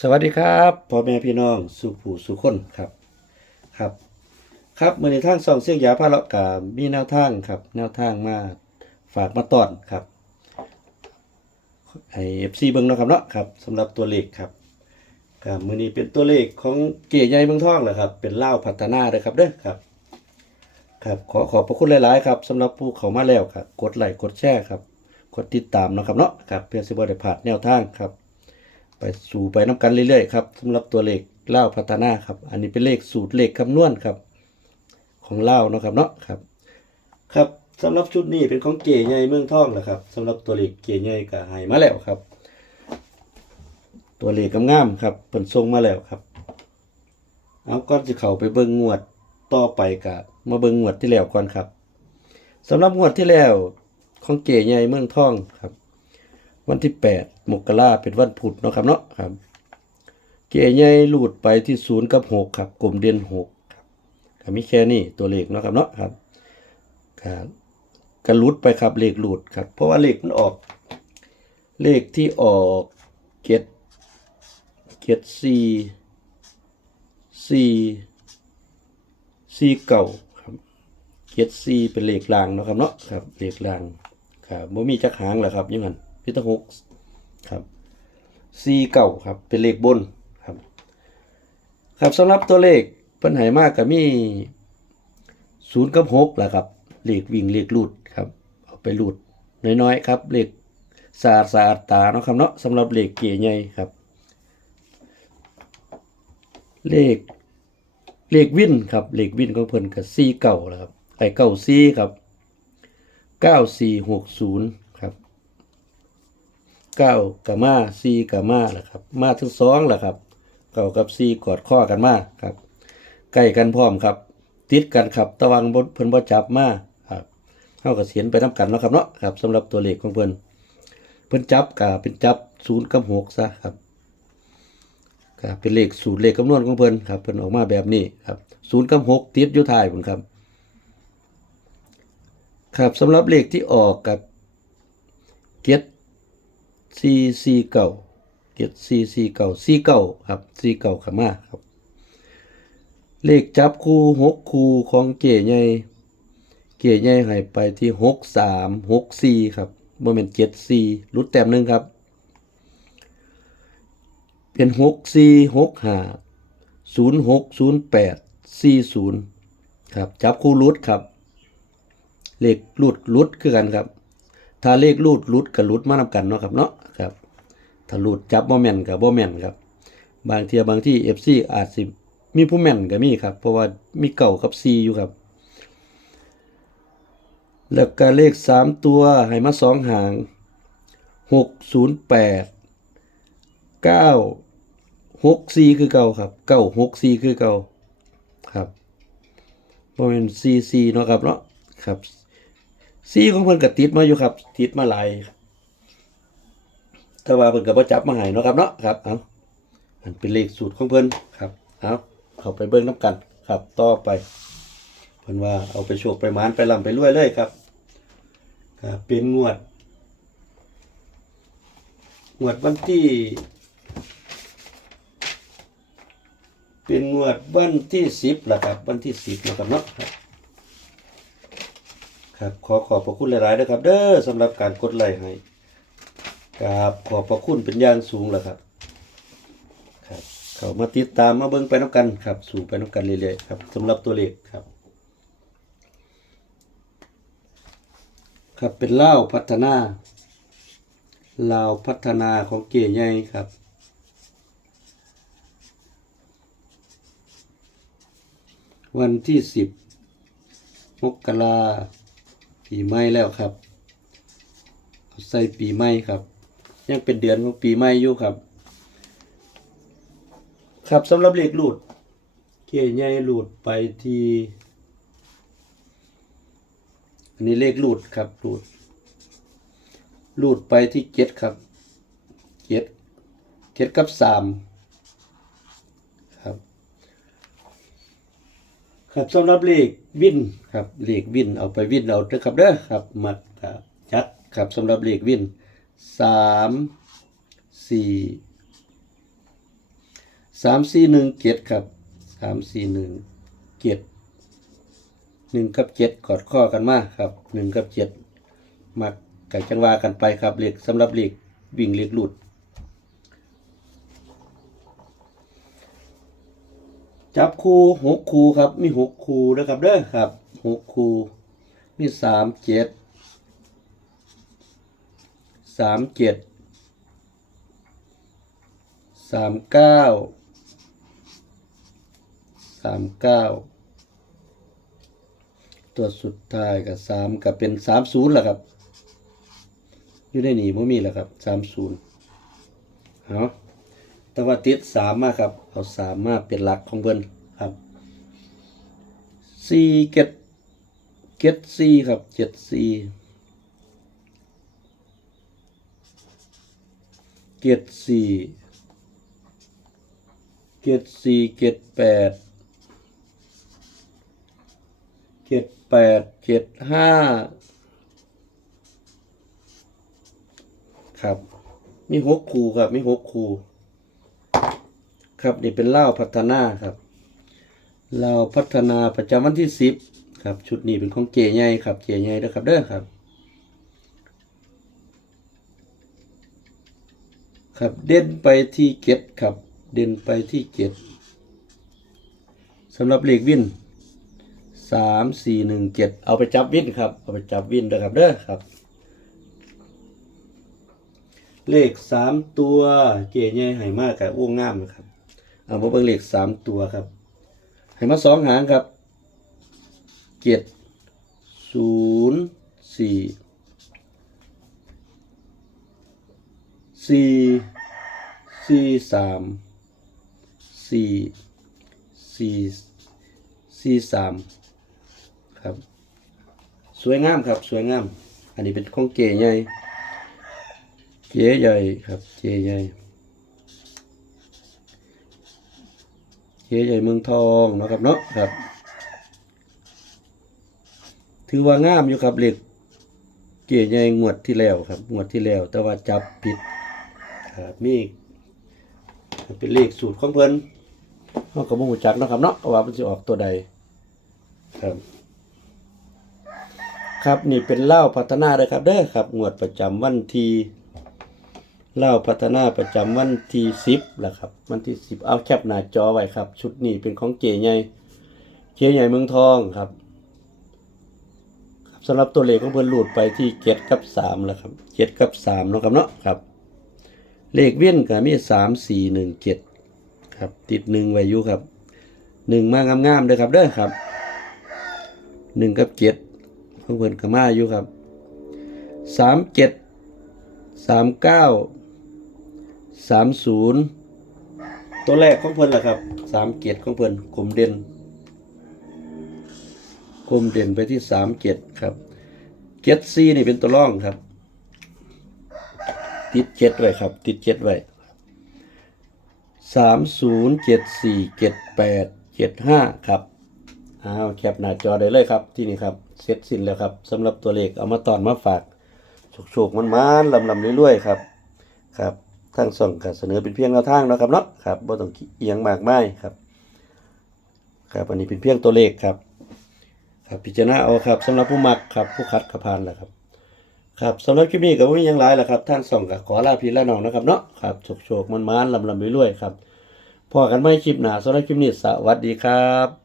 สวัสดีครับพ่อแม่พี่น้องสุผู้สุคนครับครับ ครับเมื่อในทางสองเสียงยาพาเลาะกามีแนวทางครับ แนวทางมาฝากมาตอนครับให้เอฟซีเบิ้งนะครับเนาะครับสำหรับตัวเลขครับครับมื่อนี้เป็นตัวเลขของเกียร์ใหญ่เมืองทองแหละครับ เป็นเล่าพัฒนาเลยครับเด้อครับ ครับขอขอบพระคุณหลาย ๆ ครับสำหรับผู้เขามาแล้วครับ กดไลค์กดแชร์ครับ กดติดตามนะครับเนาะครับเพื่อสิบ่ได้พลาดแนวทางครับ ไปสู่ไปน้ำกันเรื่อยๆครับสำหรับตัวเลขเล่าพัฒนาครับ อันนี้เป็นเลขสูตรเลขคำนวณครับ ของเล่าเนาะครับเนาะครับ ครับสำหรับชุดนี้เป็นของเก๋ใหญ่เมืองทองแหละครับสำหรับตัวเลขเก๋ใหญ่ก็ใหายมาแล้วครับ ตัวเลขงามๆครับเปิ่นทรงมาแล้วครับ เอาก่อนจะเข้าไปเบิ่งงวดต่อไปกะมาเบิ่งงวดที่แล้วก่อนครับสำหรับงวดที่แล้วของเก๋ใหญ่เมืองทองครับ วันที่แปดมกราเป็นวันพุธเนาะครับเนาะครับ เก๋ใหญ่หลุดไปที่ศูนย์กับหกครับกลุ่มเด่นหกครับก็มีแค่นี้ตัวเลขเนาะครับเนาะครับครับก็หลุดไปครับเลขหลุดครับ เพราะว่าเลขมันออก เลขที่ออกเจ็ดเจ็ดสี่สี่สี่เก่าครับเจ็ดสี่เป็นเลขลางเนาะครับเนาะครับเลขลางครับบ่มีจักหางแหละครับยังไง พิทหกครับสี่เก่าครับ เป็นเลขบนครับ ครับสำหรับตัวเลขเพิ่นให้มากก็มีศูนย์กับหกแหละครับเลขวิ่งเลขลูดครับ เอาไปลูดน้อยๆครับเลขสาดสาดตาเนาะครับเนาะสำหรับเลขเก๋ใหญ่ครับ เลขเลขวินครับเลขวินของเพิ่นก็สี่เก่าแหละครับไอเก่าสี่ครับเก้าสี่หกศูนย์ เก้ากับมาสี่กับมาแหละครับ มาทั้งสองแหละครับเก่ากับซีกอดข้อกันมาครับใกล้กันพร้อมครับ ติดกันครับตะวังบนเพิ่นบ่จับมาครับเฮาก็เสียนไปนํกันเนาะครับเนาะครับสำหรับตัวเลขของเพิ่นเพิ่นจับก็เป็นจับ0กับ6ซะครับก็เป็นเลขสูตรเลขคำนวณของเพิ่นครับเพิ่นออกมาแบบนี้ครับ0กับ6ติดอยู่ท้ายพุ่นครับ ครับสำหรับเลขที่ออกกับเก็ด 4 4เก่าเจ็ดสี่สี่เก่าสี่เก่าครับสี่เก่าขามาครับ เลขจับคู่หกคู่ของเก๋ใหญ่เก๋ใหญ่ให้ไปที่หกสามหกสี่ครับโมเมนเจ็ดสี่รุดแต้มหนึ่งครับ เป็นหกสี่หกห้าศูนย์หกศูนย์แปดสี่ศูนย์ครับ จับคู่รุดครับ เลขรุดรุดคือกันครับ ถ้าเลขรูดรุดกับรุดมานำกันเนาะครับเนาะครับถ้าลุดจับบ่แม่นกับบ่แม่นครับ บางเทียบางที่ FC อาจสิมีผู้แม่นก็มีครับ เพราะว่ามีเก่ากับ C อยู่ครับ แล้วก็เลข 3 ตัวให้มาสองหาง 608 9 64คือเก่าครับ964คือเก่าครับบ่แม่น CC เนาะครับเนาะครับ C ของเพิ่นก็ติดมาอยู่ครับติดมาหลายถ้าว่าเพิ่นก็บ่จับมาให้เนาะครับเนาะครับเอาอันเป็นเลขสูตรของเพิ่นครับเอาเข้าไปเบิ่งนํกันครับต่อไปเพิ่นว่าเอาไปโชคไปมานไปร่ำไปรวยเลยครับครับเป็นงวดงวดวันที่ เป็นงวดวันที่10ล่ะครับ วันที่10นะครับเนาะครับ ครับขอขอบพระคุณหลายๆด้วยครับ เด้อสำหรับการกดไลค์ให้ครับขอบพระคุณเป็นอย่างสูงแล้วครับ ครับ เขามาติดตามมาเบิ่งไปน้ำกันครับ สู่ไปน้ำกันเรื่อยๆครับสำหรับตัวเลขครับ ครับเป็นเล่าพัฒนาลาวพัฒนาของเก๋ใหญ่ครับ วันที่สิบมกรา ปีใหม่แล้วครับ ใส่ปีใหม่ครับ ยังเป็นเดือนของปีใหม่อยู่ครับ ครับสำหรับเลขรูดเกียร์ใหญ่รูดไปที่อันนี้เลขรูดครับรูดรูดไปที่เจ็ดครับเจ็ดเจ็ดกับสามครับ ครับสำหรับเลขวินครับเลขวินเอาไปวินเอาเด้อครับเด้อครับมัดครับจัดครับสำหรับเลขวินสามสี่สามสี่หนึ่งเจ็ดครับสามสี่หนึ่งเจ็ดหนึ่งกับเจ็ดกอดข้อกันมาครับหนึ่งกับเจ็ดมักไก่จังวากันไปครับเหล็กสำหรับเหล็กวิ่งเหล็กหลุด จับคู่หกคู่ครับ มีหกคู่นะครับเด้อครับหกคู่มีสามเจ็ดสามเจ็ดสามเก้าสามเก้าตัวสุดท้ายกับสามกับเป็นสามศูนย์แหละครับอยู่ในนี้ไม่มีแล้วครับสามศูนย์เอา แต่ว่าติดสามมาครับ เอาสามมาเป็นหลักของเพิ่นครับสี่เก็ดเก็ดสี่ครับเจ็ดสี่เก็ดสี่เก็ดสี่เก็ดแปดเก็ดแปดเก็ดห้าครับ มีหกคูครับ มีหกคู ครับนี่เป็นเหล้าพัฒนาครับเหล้าพัฒนาประจำวันที่สิบครับ ชุดนี้เป็นของเจใหญ่ครับเจใหญ่เด้อครับเด้อครับครับเด่นไปที่เจ็ดครับ เด่นไปที่เจ็ดสำหรับเลขวินสามสี่หนึ่งเจ็ดเอาไปจับวินครับ เอาไปจับวินเด้อครับเด้อครับ เลขสามตัวเก๋ใหญ่ให้มากกับอ้วงงามนะครับ เอามาเบิ่งเลขสามตัวครับ ให้มาสองหางครับเจ็ดศูนย์สี่สี่สี่สามสี่สี่สี่สามครับ สวยงามครับ สวยงาม อันนี้เป็นของเก๋ใหญ่เจ๊ใหญ่ครับเจ๊ใหญ่ เจ๊ ใหญ่เมืองทองนะครับเนาะครับ ถือว่างามอยู่ครับเหล็กเจ๊ใหญ่งวดที่แล้วครับงวดที่แล้ว แต่ว่าจับผิดครับมีเป็นเลขสูตรของเพิ่นเฮาก็บ่ฮู้จักนะครับเนาะว่ามันสิออกตัวใดครับ ครับนี่เป็นเหล้าพัฒนาเลยครับเด้อครับงวดประจำวันที่ เล่าพัฒนาประจำวันที่สิบแหละครับ วันที่สิบเอาแคปหน้าจอไว้ครับ ชุดนี้เป็นของเจใหญ่เจใหญ่เมืองทองครับสำหรับตัวเลขของเพิ่นหลุดไปที่เจ็ดกับสามแล้วครับเจ็ดกับสามเนาะครับเนาะครับ เลขเวียนก็มีสามสี่หนึ่งเจ็ดครับ ติดหนึ่งไว้อยู่ครับหนึ่งมางามๆเด้อครับเด้อครับหนึ่งกับเจ็ดของเพิ่นก็มาอยู่ครับสามเจ็ดสามเก้า สามศูนย์ตัวแรกของเพิ่นแหละครับสามเกียรของเพิ่นกลมเด่นกลมเด่นไปที่สามเกียรครับเกียรซีนี่เป็นตัวร่องครับ ติดเจ็ดไว้ครับ ติดเจ็ดไว้สามศูนย์เจ็ดสี่เจ็ดแปดเจ็ดห้าครับเอาแคปหน้าจอได้เลยครับที่นี่ครับเสร็จสิ้นแล้วครับสำหรับตัวเลขเอามาตอนมาฝากโฉกๆมันมันๆลำลำเรื่อยๆครับครับ ทางส่งก็เสนอเป็นเพียงแนวทางเนาะครับเนาะครับบ่ต้องคิดอิหยังมากมายครับ ครับอันนี้เป็นเพียงตัวเลขครับ ครับพิจารณาเอาครับสำหรับผู้มักครับผู้คัดกระพานแหละครับ ครับสำหรับคลิปนี้ก็บ่มีหยังหลายแล้วครับทางส่งก็ขอลาพี่ลาน้องนะครับเนาะครับโฉกๆมันมันลำลำเรื่อยครับพอกันใหม่คลิปหนาสำหรับคลิปนี้สวัสดีครับ